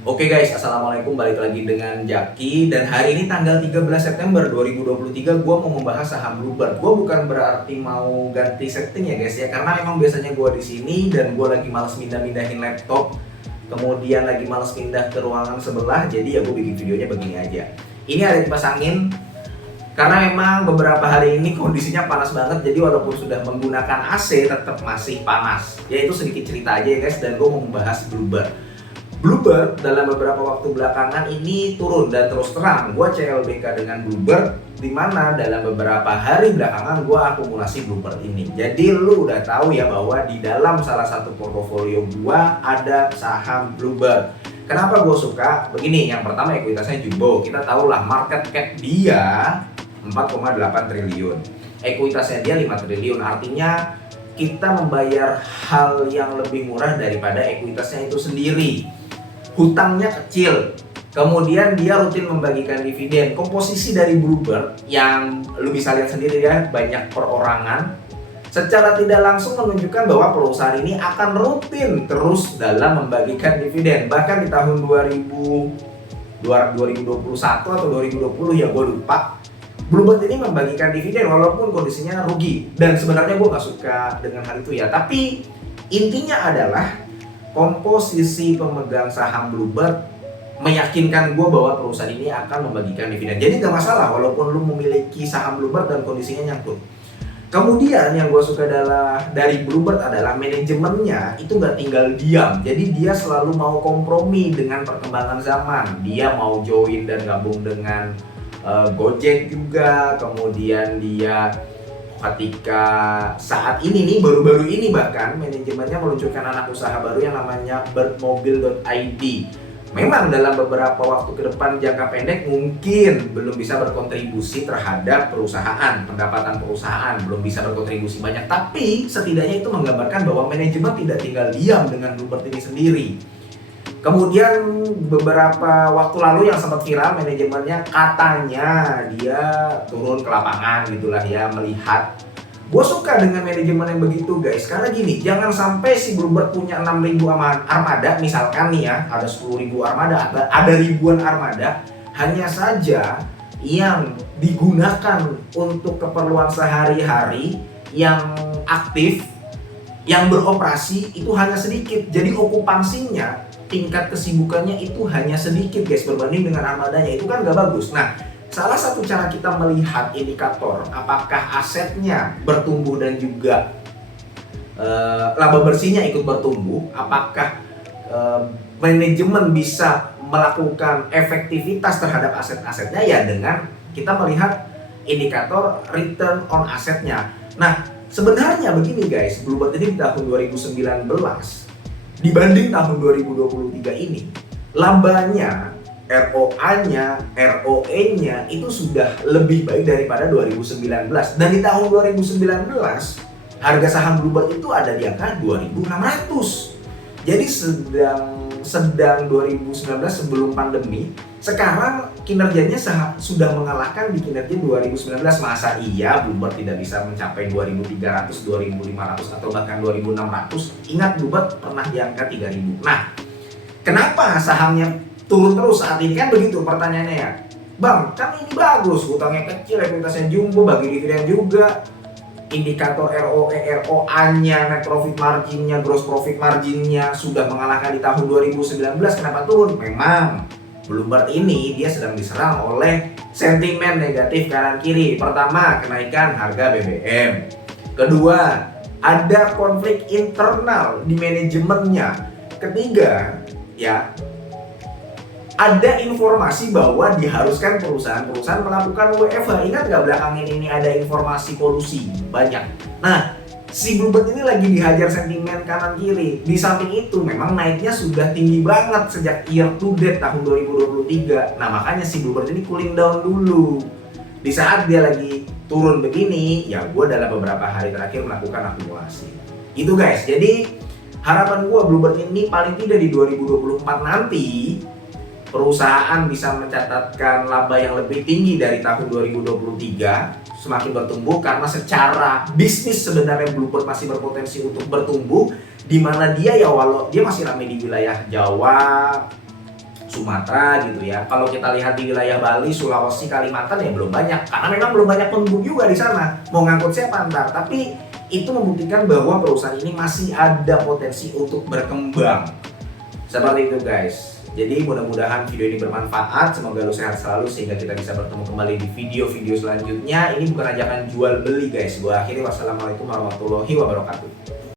Oke guys, Assalamualaikum, balik lagi dengan Jaki. Dan hari ini tanggal 13 September 2023 gue mau membahas saham Bluebird. Gue bukan berarti mau ganti setting ya guys ya, karena memang biasanya gue di sini dan gue lagi males mindahin laptop, kemudian lagi males pindah ke ruangan sebelah, jadi ya gue bikin videonya begini aja. Ini ada kipas angin, karena memang beberapa hari ini kondisinya panas banget, jadi walaupun sudah menggunakan AC tetap masih panas. Ya itu sedikit cerita aja ya guys, dan gue mau membahas Bluebird. Bluebird dalam beberapa waktu belakangan ini turun, dan terus terang gue CLBK dengan Bluebird, dimana dalam beberapa hari belakangan gue akumulasi Bluebird ini. Jadi lu udah tahu ya bahwa di dalam salah satu portofolio gue ada saham Bluebird. Kenapa gue suka? Begini, yang pertama ekuitasnya jumbo. Kita tahu lah market cap dia 4,8 triliun. Ekuitasnya dia 5 triliun, artinya kita membayar hal yang lebih murah daripada ekuitasnya itu sendiri. Hutangnya kecil, kemudian dia rutin membagikan dividen. Komposisi dari Bluebird yang lu bisa lihat sendiri ya, banyak perorangan, secara tidak langsung menunjukkan bahwa perusahaan ini akan rutin terus dalam membagikan dividen. Bahkan di tahun 2021 atau 2020 ya gue lupa, Bluebird ini membagikan dividen walaupun kondisinya rugi. Dan sebenarnya gue gak suka dengan hal itu ya, tapi intinya adalah komposisi pemegang saham Bluebird meyakinkan gue bahwa perusahaan ini akan membagikan dividen. Jadi gak masalah walaupun lu memiliki saham Bluebird dan kondisinya nyangkut. Kemudian yang gue suka dari Bluebird adalah manajemennya itu gak tinggal diam. Jadi dia selalu mau kompromi dengan perkembangan zaman. Dia mau join dan gabung dengan Gojek juga. Kemudian dia ketika saat ini nih, baru-baru ini bahkan manajemennya meluncurkan anak usaha baru yang namanya birdmobil.id. Memang dalam beberapa waktu ke depan jangka pendek mungkin belum bisa berkontribusi terhadap perusahaan, pendapatan perusahaan belum bisa berkontribusi banyak, tapi setidaknya itu menggambarkan bahwa manajemen tidak tinggal diam dengan Bluebird ini sendiri. Kemudian beberapa waktu lalu yang sempat viral, manajemennya katanya dia turun ke lapangan gitulah ya, melihat. Gue suka dengan manajemen yang begitu guys, karena gini, jangan sampai si Bluebird punya 6.000 armada, misalkan nih ya, ada 10.000 armada, ada ribuan armada, hanya saja yang digunakan untuk keperluan sehari-hari, yang aktif, yang beroperasi itu hanya sedikit. Jadi okupansinya, tingkat kesibukannya itu hanya sedikit guys berbanding dengan armadanya, itu kan gak bagus. Nah, salah satu cara kita melihat indikator apakah asetnya bertumbuh dan juga laba bersihnya ikut bertumbuh, apakah manajemen bisa melakukan efektivitas terhadap aset-asetnya, ya dengan kita melihat indikator return on asetnya. Nah, sebenarnya begini guys, Bluebird ini di tahun 2019 dibanding tahun 2023 ini, labanya, ROA-nya, ROE-nya itu sudah lebih baik daripada 2019. Dan di tahun 2019, harga saham Bluebird itu ada di angka 2.600. Jadi sedang 2019 sebelum pandemi, sekarang kinerjanya sudah mengalahkan di kinerja 2019. Masa iya Bluebird tidak bisa mencapai 2.300, 2.500 atau bahkan 2.600? Ingat Bluebird pernah di angka 3.000. Nah, kenapa sahamnya turun terus saat ini? Kan begitu pertanyaannya ya. Bang, kan ini bagus, hutangnya kecil, ekuitasnya jumbo, bagi dividen juga, indikator ROE, ROA-nya, net profit margin-nya, gross profit margin-nya sudah mengalahkan di tahun 2019. Kenapa turun? Memang Bluebird ini dia sedang diserang oleh sentimen negatif kanan kiri. Pertama, kenaikan harga BBM. Kedua, ada konflik internal di manajemennya. Ketiga, ya, ada informasi bahwa diharuskan perusahaan-perusahaan melakukan WFH. Ingat nggak belakangan ini ada informasi polusi banyak. Nah, si Bluebird ini lagi dihajar sentimen kanan kiri. Di samping itu memang naiknya sudah tinggi banget sejak year to date tahun 2023. Nah, makanya si Bluebird ini cooling down dulu. Di saat dia lagi turun begini, ya gue dalam beberapa hari terakhir melakukan akumulasi. Itu guys. Jadi harapan gue Bluebird ini paling tidak di 2024 nanti perusahaan bisa mencatatkan laba yang lebih tinggi dari tahun 2023, semakin bertumbuh, karena secara bisnis sebenarnya Bluebird masih berpotensi untuk bertumbuh, di mana dia ya walau dia masih ramai di wilayah Jawa, Sumatera gitu ya. Kalau kita lihat di wilayah Bali, Sulawesi, Kalimantan ya belum banyak, karena memang belum banyak penduduk juga di sana. Mau ngangkut siapa ntar? Tapi itu membuktikan bahwa perusahaan ini masih ada potensi untuk berkembang. Seperti itu guys. Jadi mudah-mudahan video ini bermanfaat, semoga lu sehat selalu sehingga kita bisa bertemu kembali di video-video selanjutnya. Ini bukan ajakan jual beli guys. Gua akhiri, wassalamualaikum warahmatullahi wabarakatuh.